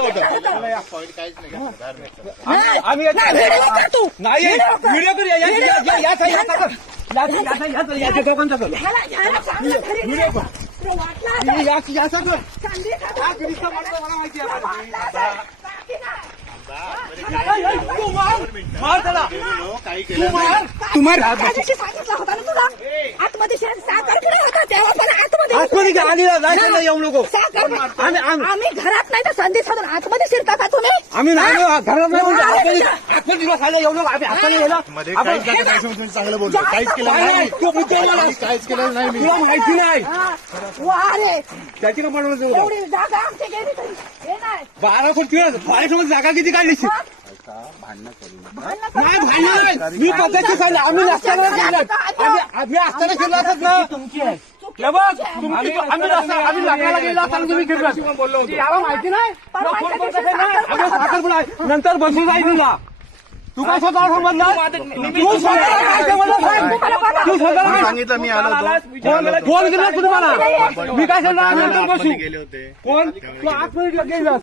म्हटलं होतं. पॉईंट काहीच नाही आम्ही नाही व्हिडिओ करूया मार त्याला काही केलं तुम्हाला सांगितलं होता ना तुला आतमध्ये साखर कुठे होता तेव्हा पण आतमध्ये येऊ नको. आम्ही घरात नाही तर संधी साधून आतमध्ये शिरता का तुम्ही आम्ही नाही घरात नाही दिवस आले येऊ नको. आम्ही हाताने गेला मध्ये काहीच नाही चांगलं बोलतो. काहीच केलं नाही. काहीच केलं नाही मी. तुला माहिती नाही अरे त्याची ना बनवलं एवढी जागा आमची गेली तरी हे नाही 12 कोटी जागा किती काढली नाही भांडण मी पद्धती सांगितलं आम्ही नसताना आम्ही असताना केलं असत ना तुमची आहे आम्ही लागायला गेला असताना तुम्ही फिरला बोललो याला माहिती नाही नंतर बसून जाईल तुला तू काय स्वतः समजला तू स्वतः सांगितलं मी आलो फोन केला तुम्हाला मी काय सांगणार नंतर बसू गेले होते. फोन तू आतमध्ये गेला